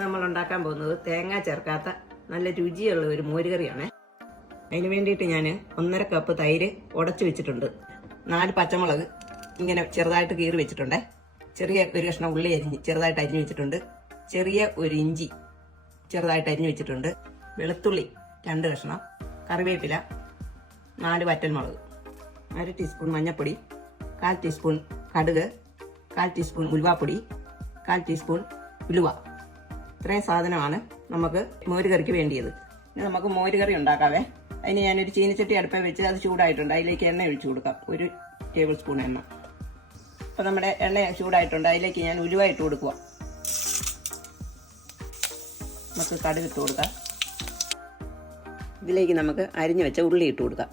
നമ്മൾ ഉണ്ടാക്കാൻ പോകുന്നത് തേങ്ങ ചേർക്കാത്ത നല്ല രുചിയുള്ള ഒരു മോരുകറിയാണ്. അതിന് വേണ്ടിയിട്ട് ഞാൻ ഒന്നര കപ്പ് തൈര് ഉടച്ചു വെച്ചിട്ടുണ്ട്. നാല് പച്ചമുളക് ഇങ്ങനെ ചെറുതായിട്ട് കീറി വെച്ചിട്ടുണ്ട്. ചെറിയ ഒരു കഷ്ണം ഉള്ളി അരിഞ്ഞ് ചെറുതായിട്ട് അരിഞ്ഞു വെച്ചിട്ടുണ്ട്. ചെറിയ ഒരു ഇഞ്ചി ചെറുതായിട്ട് അരിഞ്ഞു വെച്ചിട്ടുണ്ട്. വെളുത്തുള്ളി രണ്ട് കഷ്ണം. കറിവേപ്പില നാല് വറ്റൽമുളക്. അര ടീസ്പൂൺ മഞ്ഞൾപ്പൊടി കാൽ ടീസ്പൂൺ കടുക് കാൽ ടീസ്പൂൺ ഉലുവാപ്പൊടി കാൽ ടീസ്പൂൺ ഉലുവ. ഇത്രയും സാധനമാണ് നമുക്ക് മോരുകറിക്ക് വേണ്ടിയത്. ഇനി നമുക്ക് മോരുകറി ഉണ്ടാക്കാവേ. അതിന് ഞാനൊരു ചീനിച്ചട്ടി അടുപ്പേ വെച്ച് അത് ചൂടായിട്ടുണ്ട്. അതിലേക്ക് എണ്ണ ഒഴിച്ചു കൊടുക്കാം. ഒരു ടേബിൾ സ്പൂൺ എണ്ണ. അപ്പോൾ നമ്മുടെ എണ്ണ ചൂടായിട്ടുണ്ട്. അതിലേക്ക് ഞാൻ ഉലുവ ഇട്ട് കൊടുക്കുക നമുക്ക് കടുക് ഇട്ട് കൊടുക്കാം. ഇതിലേക്ക് നമുക്ക് അരിഞ്ഞു വെച്ച ഉള്ളി ഇട്ട് കൊടുക്കാം.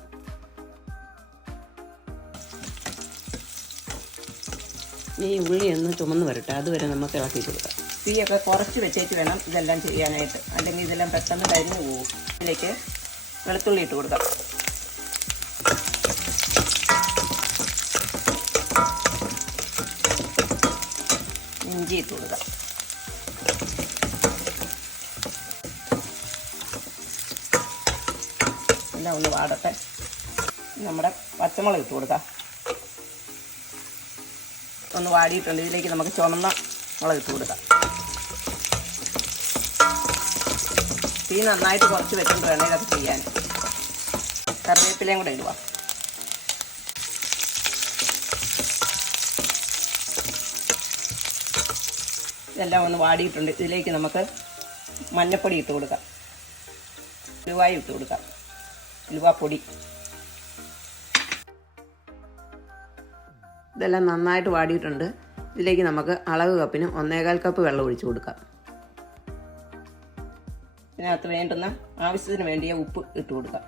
ഈ ഉള്ളി ഒന്ന് ചുമന്ന് വരട്ടെ. അതുവരെ നമുക്ക് ഇളക്കി കൊടുക്കാം. തീയൊക്കെ കുറച്ച് വെച്ചേച്ച് വേണം ഇതെല്ലാം ചെയ്യാനായിട്ട്. അല്ലെങ്കിൽ ഇതെല്ലാം പെട്ടെന്ന് കരിഞ്ഞു പോകും. ഇതിലേക്ക് വെളുത്തുള്ളി ഇട്ട് കൊടുക്കാം. ഇഞ്ചി ഇട്ട് കൊടുക്കാം. എല്ലാം ഒന്ന് വാടട്ടെ. നമ്മുടെ പച്ചമുളക് ഇട്ട് കൊടുക്കാം. ഒന്ന് വാടിയിട്ടുണ്ട്. ഇതിലേക്ക് നമുക്ക് ചുമന്ന മുളക് ഇട്ട് കൊടുക്കാം. തീ നന്നായിട്ട് കുറച്ച് വെച്ചിട്ട് വേണം ഇതൊക്കെ ചെയ്യാൻ. കറിവേപ്പിലയും കൂടെ ഇടുക. ഇതെല്ലാം ഒന്ന് വാടിയിട്ടുണ്ട്. ഇതിലേക്ക് നമുക്ക് മഞ്ഞപ്പൊടി ഇട്ട് കൊടുക്കാം. ഉലുവായി ഇട്ട് കൊടുക്കാം. ഉലുവാപ്പൊടി ഇതെല്ലാം നന്നായിട്ട് വാടിയിട്ടുണ്ട്. ഇതിലേക്ക് നമുക്ക് അളവ് കപ്പിന് ഒന്നേകാൽ കപ്പ് വെള്ളം ഒഴിച്ചു കൊടുക്കാം. ഇതിനകത്ത് വേണ്ടുന്ന ആവശ്യത്തിന് വേണ്ടിയ ഉപ്പ് ഇട്ട് കൊടുക്കാം.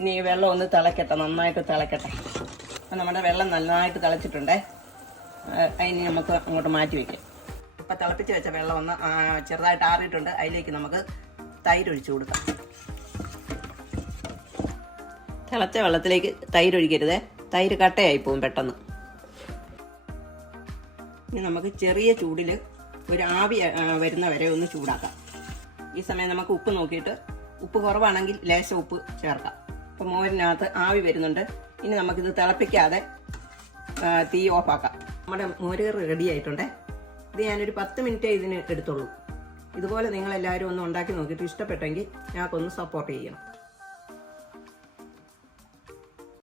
ഇനി ഈ വെള്ളം ഒന്ന് തിളക്കട്ടെ നന്നായിട്ട് തിളക്കട്ടെ. അപ്പം നമ്മുടെ വെള്ളം നന്നായിട്ട് തിളച്ചിട്ടുണ്ടേ. അതിന് നമുക്ക് അങ്ങോട്ട് മാറ്റി വയ്ക്കാം ഇപ്പം തിളപ്പിച്ച് വെച്ച വെള്ളം ഒന്ന് ചെറുതായിട്ട് ആറിയിട്ടുണ്ട്. അതിലേക്ക് നമുക്ക് തൈര് ഒഴിച്ചു കൊടുക്കാം. തിളച്ച വെള്ളത്തിലേക്ക് തൈര് ഒഴിക്കരുത്. തൈര് കട്ടയായി പോകും പെട്ടെന്ന്. ഇനി നമുക്ക് ചെറിയ ചൂടിൽ ഒരു ആവി വരുന്ന വരെ ഒന്ന് ചൂടാക്കാം. ഈ സമയം നമുക്ക് ഉപ്പ് നോക്കിയിട്ട് ഉപ്പ് കുറവാണെങ്കിൽ ലേശം ഉപ്പ് ചേർക്കാം. അപ്പോൾ മോരിനകത്ത് ആവി വരുന്നുണ്ട്. ഇനി നമുക്കിത് തിളപ്പിക്കാതെ തീ ഓഫാക്കാം. നമ്മുടെ മോരുകറി റെഡി ആയിട്ടുണ്ടേ. ഇത് ഞാനൊരു പത്ത് മിനിറ്റേ ഇതിന് എടുത്തുള്ളൂ. ഇതുപോലെ നിങ്ങളെല്ലാവരും ഒന്ന് ഉണ്ടാക്കി നോക്കിയിട്ട് ഇഷ്ടപ്പെട്ടെങ്കിൽ ഞങ്ങൾക്കൊന്ന് സപ്പോർട്ട് ചെയ്യണം.